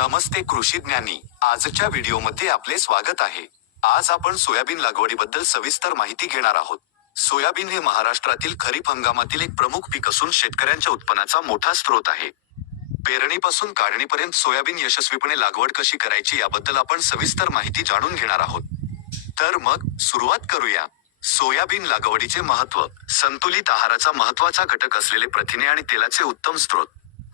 नमस्ते कृषी ज्ञानी. आजच्या व्हिडिओमध्ये आपले स्वागत आहे. आज आपण सोयाबीन लागवडीबद्दल सविस्तर माहिती घेणार आहोत. सोयाबीन हे महाराष्ट्रातील खरीप हंगामातील एक प्रमुख पीक असून शेतकऱ्यांच्या उत्पन्नाचा मोठा स्रोत आहे. पेरणीपासून काढणीपर्यंत सोयाबीन यशस्वीपणे लागवड कशी करायची याबद्दल आपण सविस्तर माहिती जाणून घेणार आहोत. तर मग सुरुवात करूया. सोयाबीन लागवडीचे महत्त्व संतुलित आहाराचा महत्त्वाचा घटक असलेले प्रथिने आणि तेलाचे उत्तम स्रोत.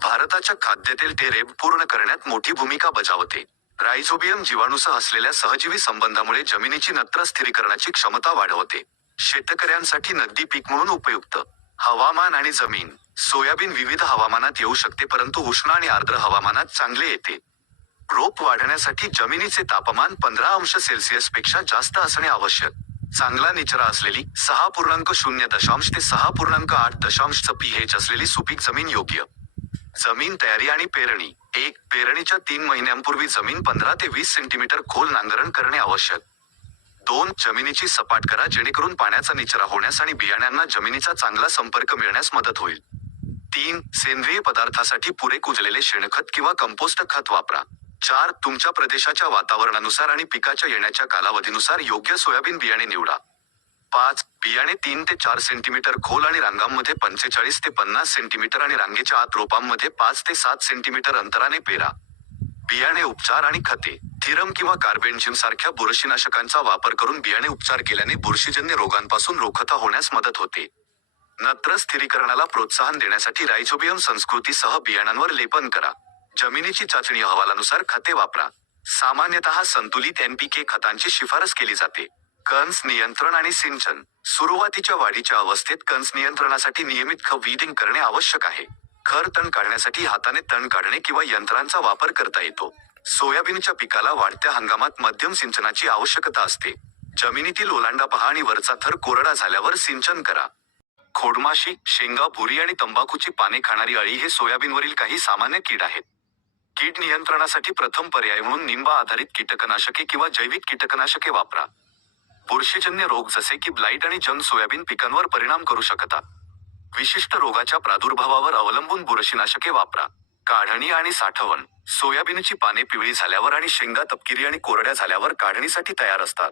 भारताच्या खाद्यतेल टेरेब पूर्ण करण्यात मोठी भूमिका बजावते. रायझोबियम जीवाणूसह असलेल्या सहजीवी संबंधामुळे जमिनीची नत्र स्थिरीकरणाची क्षमता वाढवते. शेतकऱ्यांसाठी नगदी पीक म्हणून उपयुक्त. हवामान आणि जमीन. सोयाबीन विविध हवामानात येऊ शकते परंतु उष्ण आणि आर्द्र हवामानात चांगले येते. रोप वाढण्यासाठी जमिनीचे तापमान पंधरा अंश सेल्सिअसपेक्षा जास्त असणे आवश्यक. चांगला निचरा असलेली सहा पूर्णांक शून्य दशांश ते सहा पूर्णांक आठ दशांशचं पीएच असलेली सुपीक जमीन योग्य. जमीन तयारी आणि पेरणी. एक पेरणीच्या तीन महिन्यांपूर्वी जमीन पंधरा ते वीस सेंटीमीटर खोल नांगरण करणे आवश्यक. दोन जमिनीची सपाट करा जेणेकरून पाण्याचा निचरा होण्यास आणि बियाण्यांना जमिनीचा चांगला संपर्क मिळण्यास मदत होईल. तीन सेंद्रिय पदार्थासाठी पुरे कुजलेले शेणखत किंवा कंपोस्ट खत वापरा. चार तुमच्या प्रदेशाच्या वातावरणानुसार आणि पिकाच्या येण्याच्या कालावधीनुसार योग्य सोयाबीन बियाणे निवडा. पाच बियाणे तीन ते चार सेंटीमीटर खोल आणि रांगांमध्ये पंचेचाळीस ते पन्नास सेंटीमीटर आणि रांगेच्या आत रोपांमध्ये पाच ते सात सेंटीमीटर अंतराने पेरा. बियाणे उपचार आणि खते. थिरम किंवा कार्बेन्झिम सारख्या बुरशीनाशकांचा वापर करून बियाणे उपचार केल्याने बुरशीजन्य रोगांपासून रोखता होण्यास मदत होते. नत्र स्थिरीकरणाला प्रोत्साहन देण्यासाठी रायझोबियम संस्कृतीसह बियाणांवर लेपन करा. जमिनीची चाचणी अहवालानुसार खते वापरा. सामान्यतः संतुलित एनपीके खतांची शिफारस केली जाते. कंस नियंत्रण आणि सिंचन. सुरुवातीच्या वाढीच्या अवस्थेत कंस नियंत्रणासाठी नियमित ख वीडिंग करणे आवश्यक आहे. खर तण काढण्यासाठी हाताने तण काढणे किंवा यंत्रांचा वापर करता येतो. सोयाबीनच्या पिकाला वाढत्या हंगामात मध्यम सिंचनाची आवश्यकता असते. जमिनीतील ओलांडा पहा आणि वरचा थर कोरडा झाल्यावर सिंचन करा. खोडमाशी शेंगा भुरी आणि तंबाखूची पाने खाणारी अळी हे सोयाबीनवरील काही सामान्य कीड आहेत. कीड नियंत्रणासाठी प्रथम पर्याय म्हणून निंबा आधारित कीटकनाशके किंवा जैविक कीटकनाशके वापरा. बुरशीजन्य रोग जसे की ब्लाईट आणि जंग सोयाबीन पिकांवर परिणाम करू शकतात. विशिष्ट रोगाच्या प्रादुर्भावावर अवलंबून बुरशीनाशके वापरा. काढणी आणि साठवण. सोयाबीनची पाने पिवळी झाल्यावर आणि शेंगा तपकिरी आणि कोरड्या झाल्यावर काढणीसाठी तयार असतात.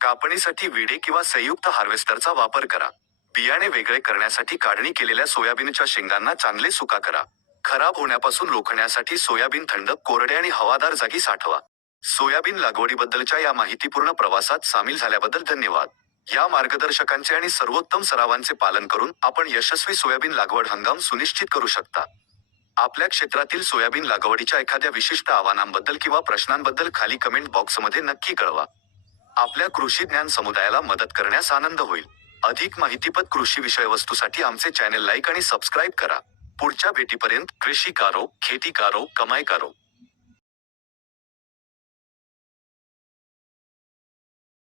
कापणीसाठी विडे किंवा संयुक्त हार्वेस्टरचा वापर करा. बियाणे वेगळे करण्यासाठी काढणी केलेल्या सोयाबीनच्या शेंगांना चांगले सुका करा. खराब होण्यापासून रोखण्यासाठी सोयाबीन थंड कोरडे आणि हवादार जागी साठवा. सोयाबीन लागवडीबद्दलच्या या माहितीपूर्ण प्रवासात सामील झाल्याबद्दल धन्यवाद. या मार्गदर्शकांचे आणि सर्वोत्तम सरावांचे पालन करून आपण यशस्वी सोयाबीन लागवड हंगाम सुनिश्चित करू शकता. आपल्या क्षेत्रातील सोयाबीन लागवडीच्या एखाद्या विशिष्ट आव्हानांबद्दल किंवा प्रश्नांबद्दल खाली कमेंट बॉक्समध्ये नक्की कळवा. आपल्या कृषी ज्ञान समुदायाला मदत करण्यास आनंद होईल. अधिक माहितीपद कृषी विषयवस्तूसाठी आमचे चॅनेल लाईक आणि सबस्क्राईब करा. पुढच्या भेटीपर्यंत कृषी कारो खेती कारो कमाई कारो.